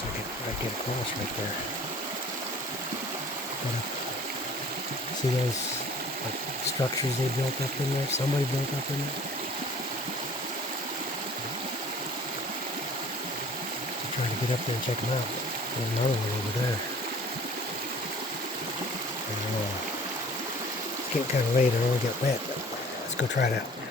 so I get across right there. See those like structures they built up in there? Somebody built up in there? I'm trying to get up there and check them out. There's another one over there. It's getting kind of late. I don't want to get wet. Let's go try it out.